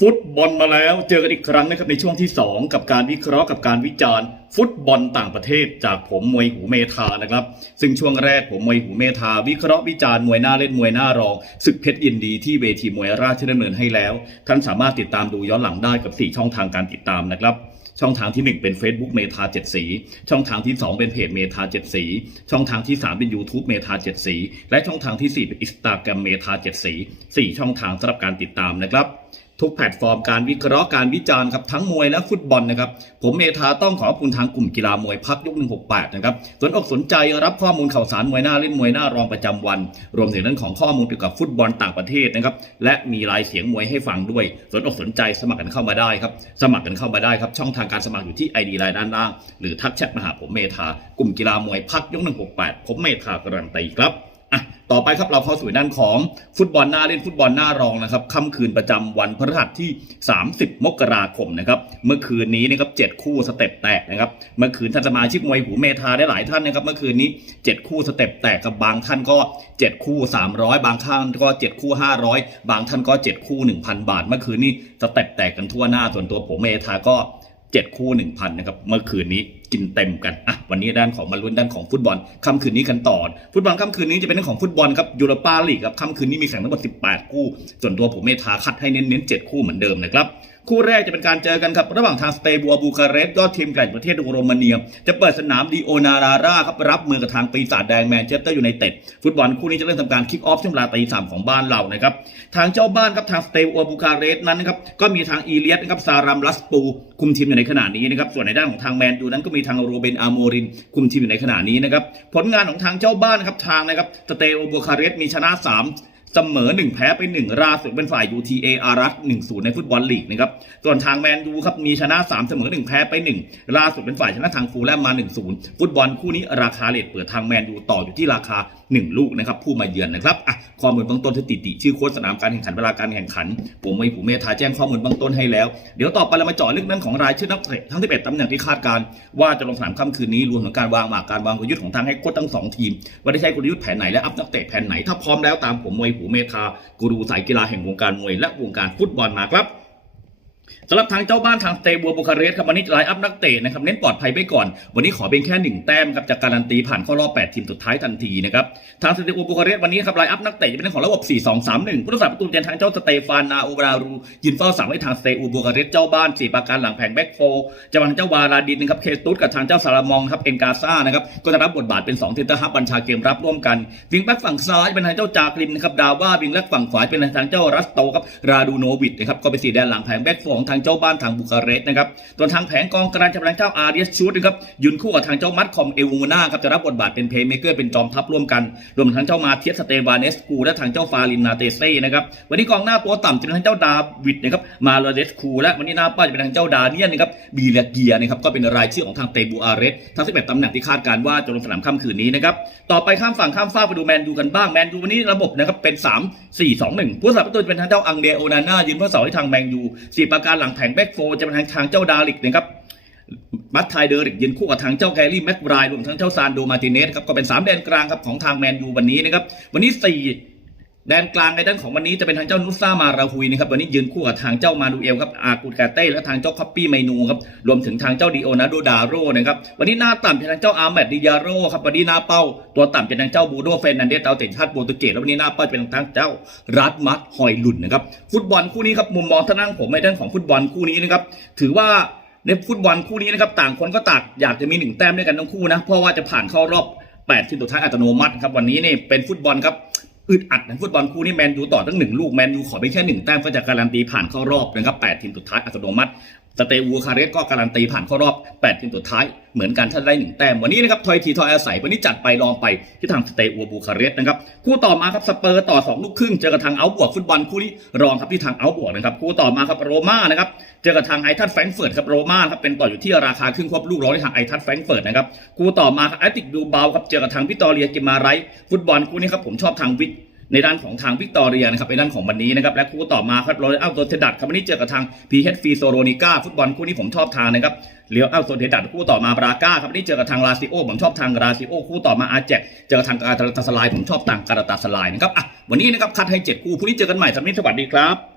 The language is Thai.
ฟุตบอลมาแล้วเจอกันอีกครั้งนะครับในช่วงที่ 2 กับการวิเคราะห์กับการวิจารณ์ ฟุตบอลต่างประเทศจากผมมวยหูเมธานะครับ ซึ่งช่วงแรกผมมวยหูเมธาวิเคราะห์วิจารณ์มวยหน้าเล่นมวยหน้ารองศึกเพชรยินดีที่เวทีมวยราชดำเนินให้แล้ว ท่านสามารถติดตามดูย้อนหลังได้กับ 4 ช่องทางการติดตามนะครับช่องทางที่ 1 เป็น Facebook เมธา7สี ช่องทางที่ 2 เป็นเพจเมธา7สี ช่องทางที่ 3 เป็น YouTube เมธา7สี และช่องทางที่ 4 เป็น Instagram เมธา7สี4ช่องทางสำหรับการติดตามนะครับ ทุกแพลตฟอร์มการวิเคราะห์การวิจารณ์ครับทั้งมวยและฟุตบอลนะครับ ผมเมธาต้องขอขอบคุณทางกลุ่มกีฬามวยพักยุค 168 นะครับสนอกสนใจรับข้อมูลข่าวสารมวยหน้าเล่นมวยหน้ารองประจำวัน รวมถึงเรื่องของข้อมูลเกี่ยวกับฟุตบอลต่างประเทศนะครับ และมีรายเสียงมวยให้ฟังด้วยสนอกสนใจสมัครกันเข้ามาได้ครับ สมัครกันเข้ามาได้ครับ ช่องทางการสมัครอยู่ที่ไอดีไลน์ด้านล่าง หรือทักแชทมาหาผมเมธากลุ่มกีฬามวยพักยุค 168 ผมเมธากรันตีครับ ต่อไปครับเราเข้าสู่ด้านของฟุตบอลหน้าเล่นฟุตบอลหน้ารองนะครับค่ำคืนประจำวันพฤหัสที่ 30 มกราคมนะครับเมื่อคืนนี้นะครับเคู่สเต็ปแตกนะครับเมื่อคืนท่านสมาชิกมวยหูเมธาได้หลายท่านนะครับเมื่อคืนนี้ 7 คู่สเต็ปแตกกับบางท่านก็ 7 คู่ 300 บางท่านก็ 7 คู่ 500 บางท่านก็ 7 คู่ 1,000 บาท เมื่อคืนนี้สเต็ปแตกกันทั่วหน้าส่วนตัวผมเมธาก็ 7 คู่ 1,000นะครับเมื่อคืนนี้ กินเต็มกันอะวันนี้ด้านของมาลุ้นด้านของฟุตบอลค่ำคืนนี้กันต่อ ฟุตบอลค่ำคืนนี้จะเป็นเรื่องของฟุตบอลครับยูโรปาลีกครับค่ำคืนนี้มีแข่งทั้งหมด 18 คู่ ส่วนตัวผมเมธาคัดให้เน้นๆ7คู่เหมือนเดิมนะครับ คู่แรกจะเป็นการเจอกันครับระหว่างทางสเตบัวบูคาเรสต์ยอดทีมแกร่งประเทศโรมาเนีย จะเปิดสนามดีโอนาราราครับรับมือกับทางปีศาจแดงแมนเชสเตอร์อยูไนเต็ดฟุตบอลคู่นี้จะเริ่มทำการคิกออฟช่วงเวลาตีสามของบ้านเรานะครับทางเจ้าบ้านครับทางสเตบัวบูคาเรสต์นั้นนะครับก็มีทางอีเลียสนะครับซารัมลัสปูคุมทีมอยู่ในขณะนี้นะครับส่วนในด้านของทางแมนยูนั้นก็มีทางโรเบนอาโมรินคุมทีมอยู่ในขณะนี้นะครับผลงานของทางเจ้าบ้านครับทางนะครับสเตบัวบูคาเรสต์มีชนะสาม เสมอ 1 แพ้ไป1ล่าสุดเป็นฝ่าย UTA อารัส1-0 ในฟุตบอลลีกนะครับ ส่วนทางแมนยูครับ มีชนะ 3 เสมอ 1 แพ้ไป1ล่าสุดเป็นฝ่ายชนะทางฟูลแลมมา 1-0 ฟุตบอลคู่นี้ราคาเลทเปิดทางแมนยูต่ออยู่ที่ราคา1 ลูกนะครับผู้มาเยือนนะครับอะข้อมูลเบื้องต้นสถิติ ชื่อโค้ชสนามการแข่งขันเวลาการแข่งขัน ผมไม่ผูเมธาแจ้งข้อมูลเบื้องต้นให้แล้ว เดี๋ยวต่อไปเรามาเจาะลึกเรื่องของรายชื่อนักเตะทั้ง 11ตำแหน่งที่คาดการว่าจะลงสนามค่ำคืนนี้รวมถึงการวางหมากการวางกลยุทธ์ของทางให้โค้ชทั้งสองทีม ว่าได้ใช้กลยุทธ์แผนไหนและอัพนักเตะแผนไหนถ้าพร้อมแล้วตามผมมวยผูเมธากูรูสายกีฬาแห่งวงการมวยและวงการฟุตบอลมาครับ สำหรับทางเจ้าบ้านทางสเตบัวบูคาเรสต์ครับวันนี้ไลน์อัพนักเตะนะครับเน้นปลอดภัยไปก่อน วันนี้ขอเพียงแค่หนึ่งแต้มครับจากการันตีผ่านเข้ารอบ 8 ทีมสุดท้ายทันทีนะครับทางสเตบัวบูคาเรสต์วันนี้ครับไลน์อัพนักเตะจะเป็นของระบบ 4-2-3-1ผู้รักษาประตูเป็นทางเจ้าสเตฟานนาโอบรารูยืนเฝ้าสามให้ทางสเตบัวบูคาเรสต์เจ้าบ้านสี่ประการหลังแผงแบ็กโฟจะวางเจ้าวาลาดินนะครับเคสตุสกับทางเจ้าซาลามองครับเอ็นกาซ่านะครับก็จะรับบทบาทเป็น2เทนเตอร์ฮับบัญชาเกมรับร่วมกันวิงแบ็กฝั่งซ้ายเป็นทางเจ้าจากลิมนะครับดาว่าวิงแบ็กฝั่งขวาเป็นทางเจ้ารัสโตครับราดูโนวิดนะครับก็เป็นสีแดนหลังแผงแบ็กโฟของทางเจ้าบ้านทางบูคาเรสต์นะครับส่วนทางแผงกองกลางจะเป็นทางเจ้าอาร์เดียสชูดนะครับยืนคู่กับทางเจ้ามัดคอมเอวูนาครับจะรับบทบาทเป็นเพย์เมเกอร์เป็นจอมทัพร่วมกัน รวมทั้งเจ้ามาเทียสสเตวานเนสกูและทางเจ้าฟาลินนาเตเซ่นะครับวันนี้กองหน้าตัวต่ำจะเป็นทางเจ้าดาวิดนะครับมาลาเดสคูและวันนี้หน้าป้าจะเป็นทางเจ้าดาเนียนนะครับบีเลเกียนะครับก็เป็นรายชื่อของทางเตบูอาเรสทั้ง11ตำแหน่งที่คาดการว่าจะลงสนามค่ำคืนนี้นะครับต่อไปข้ามฝั่งข้ามฟากไปดูแมนยูกันบ้างแมนยูวันนี้ระบบนะครับเป็น 3 4 2 1ผู้สนับประตูจะเป็นทางเจ้าอังเดโอนาน่ายืนเพื่อเสาให้ทางแมนยูสี่ประการหลังแผงแบ็กโฟจะเป็นทางทางเจ้าดาริกนะครับมัตไทเดอริกยืนคู่กับทางเจ้าแกรี่แม็กไบร์รวมทั้งเจ้าซานโดมาติเนสครับก็เป็น 3 แดนกลางครับของทางแมนยูวันนี้นะครับวันนี้ 4 แดนกลางในด้านของวันนี้จะเป็นทางเจ้านุซ่ามาราฮุยนะครับวันนี้ยืนคู่กับทางเจ้ามาดูเอลครับอากูดกาเต้และทางเจ้าคัปปี้ไมนูครับรวมถึงทางเจ้าดิโอนาโดดาโรนะครับวันนี้หน้าต่ำเป็นทางเจ้าอาร์เมดดิยาโรครับวันนี้หน้าเป้า ตัวต่ำเป็นทางเจ้าบูโดเฟรนันเดสเตาเตนชาติโปรตุเกสแล้ววันนี้หน้าเป้าเป็นทางเจ้ารัดมัดฮอยลุนนะครับฟุตบอลคู่นี้ครับมุมมองท่านั่งผมในด้านของฟุตบอลคู่นี้นะครับถือว่าในฟุตบอลคู่นี้นะครับต่างคนก็ต่างอยากจะมีหนึ่งแต้มด้วยกันทั้งคู่นะเพราะว่าจะผ่านเข้ารอบ8ทีมสุดท้ายอัตโนมัติครับวันนี้นี่เป็นฟุตบอลครับ อึดอัดนะฟุตบอลคู่นี้แมนยูต่อตั้งหนึ่งลูกแมนยูขอเพียงแค่หนึ่งแต้มก็จะการันตีผ่านเข้ารอบนะครับ8ทีมสุดท้ายอัตโนมัติสเตวูคาเรสก็การันตีผ่านเข้ารอบ8ทีมสุดท้ายเหมือนกันถ้าได้หนึ่งแต้มวันนี้นะครับทอยทีทอยอาศัยวันนี้จัดไปลองไปที่ทางสเตวูบูคาเรสนะครับคู่ต่อมาครับสเปอร์ต่อสองลูกครึ่งเจอกับทางเอาบวกฟุตบอลคู่นี้รองครับที่ทางเอาบวกนะครับคู่ต่อมาครับโรม่านะครับเจอกับทางไอทัสแฟรงเฟิร์ตครับโรม่าครับเป็นต่ออยู่ที่ราคาครึ่งควบลูกร้อยที่ทางไอทัสแฟรงเฟิร์ตนะครับคู่ต่อมาครับแอตติกดูเบาครับเจอกับทางวิตอเรียกิมาไรฟุตบอลคู่นี้ครับผมชอบทางวิ ในด้านของทางวิกตอเรียนะครับในด้านของวันนี้นะครับและคู่ต่อมาครับโรเลอัลโซเทดัตครับวันนี้เจอกับทางพีเฮดฟีโซโรนิก้าฟุตบอลคู่นี้ผมชอบทางนะครับเลียวอัลโซเทดัตคู่ต่อมาบราก้าครับวันนี้เจอกับทางลาซิโอผมชอบทางลาซิโอคู่ต่อมาอาแจกเจอกับทางการาตาสลายผมชอบทางการาตาสลายนะครับอะวันนี้นะครับคัดให้เจ็ดคู่พรุ่งนี้เจอกันใหม่สำหรับวันนี้สวัสดีครับ